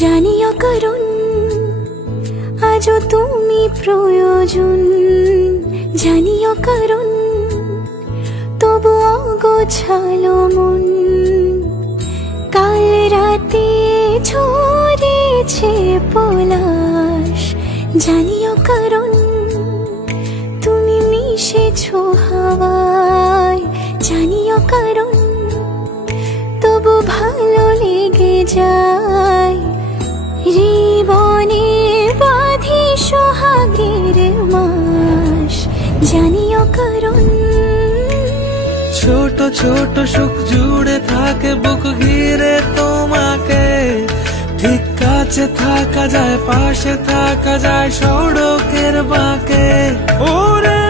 জানিও কারণ আজও তুমি প্রয়োজন, জানিও কারণ তবু অগোছালো মন। কাল রাতে ঝরেছে পলাশ, জানিও কারণ তুমি মিশেছো হাওয়ায়, জানিও কারণ তবু ভালো লেগে যায়। জীবনে বাঁধি সোহাগের মাস, জানিও কারণ ছোট ছোট সুখ জুড়ে থাকে বুক ঘিরে তোমাকে। ঠিক কাছে থাকা যায়, পাশে থাকা যায় সড়কের বাঁকে। ওরে